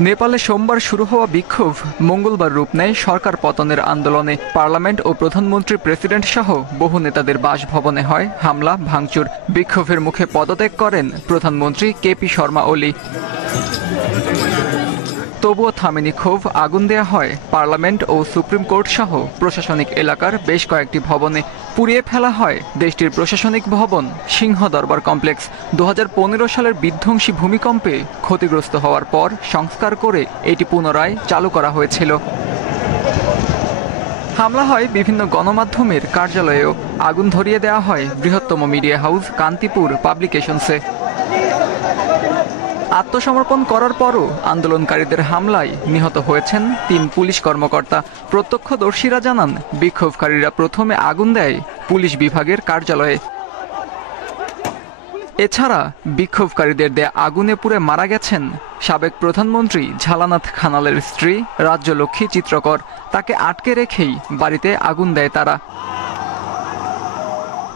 নেপালে সোমবার শুরু হওয়া বিক্ষোভ মঙ্গলবার রূপ নেয় সরকার পতনের আন্দোলনে। পার্লামেন্ট ও প্রধানমন্ত্রী প্রেসিডেন্ট সহ বহু নেতাদের বাসভবনে হয় হামলা ভাঙচুর। বিক্ষোভের মুখে পদত্যাগ করেন প্রধানমন্ত্রী কেপি শর্মা ওলি। তবুও থামেনি ক্ষোভ। আগুন দেয়া হয় পার্লামেন্ট ও সুপ্রিম কোর্ট সহ প্রশাসনিক এলাকার বেশ কয়েকটি ভবনে। পুড়িয়ে ফেলা হয় দেশটির প্রশাসনিক ভবন সিংহ দরবার কমপ্লেক্স। 2015 সালের বিধ্বংসী ভূমিকম্পে ক্ষতিগ্রস্ত হওয়ার পর সংস্কার করে এটি পুনরায় চালু করা হয়েছিল। হামলা হয় বিভিন্ন গণমাধ্যমের কার্যালয়েও। আগুন ধরিয়ে দেওয়া হয় বৃহত্তম মিডিয়া হাউস কান্তিপুর পাবলিকেশনসে। আত্মসমর্পণ করার পরও আন্দোলনকারীদের হামলায় নিহত হয়েছেন 3 পুলিশ কর্মকর্তা। প্রত্যক্ষদর্শীরা জানান, বিক্ষোভকারীরা প্রথমে আগুন দেয় পুলিশ বিভাগের কার্যালয়ে। এছাড়া বিক্ষোভকারীদের দেয়া আগুনে পুড়ে মারা গেছেন সাবেক প্রধানমন্ত্রী ঝালানাথ খানালের স্ত্রী রাজ্যলক্ষ্মী চিত্রকর। তাকে আটকে রেখেই বাড়িতে আগুন দেয় তারা।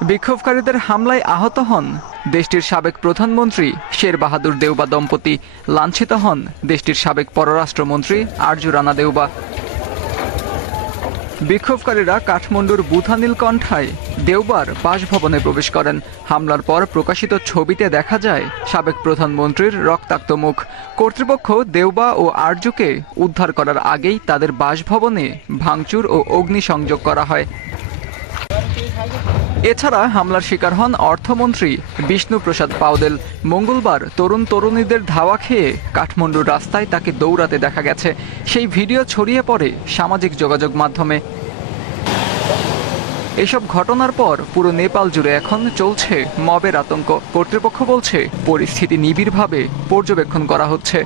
বিক্ষোভকারীদের হামলায় আহত হন দেশটির সাবেক প্রধানমন্ত্রী শের বাহাদুর দেউবা দম্পতি। লাঞ্ছিত হন দেশটির সাবেক পররাষ্ট্রমন্ত্রী আরজু রানা দেউবা। বিক্ষোভকারীরা কাঠমান্ডুর বুথানীলকণ্ঠায় দেউবার বাসভবনে প্রবেশ করেন। হামলার পর প্রকাশিত ছবিতে দেখা যায় সাবেক প্রধানমন্ত্রীর রক্তাক্ত মুখ। কর্তৃপক্ষ দেউবা ও আরজুকে উদ্ধার করার আগেই তাদের বাসভবনে ভাঙচুর ও অগ্নিসংযোগ করা হয়। এছাড়া হামলার শিকার হন অর্থমন্ত্রী বিষ্ণু প্রসাদ পাউদেল। মঙ্গলবার তরুণীদের ধাওয়া খেয়ে কাঠমান্ডুর রাস্তায় তাকে দৌড়াতে দেখা গেছে। সেই ভিডিও ছড়িয়ে পড়ে সামাজিক যোগাযোগ মাধ্যমে। এসব ঘটনার পর পুরো নেপাল জুড়ে এখন চলছে মবের আতঙ্ক। কর্তৃপক্ষ বলছে পরিস্থিতি নিবিড়ভাবে পর্যবেক্ষণ করা হচ্ছে।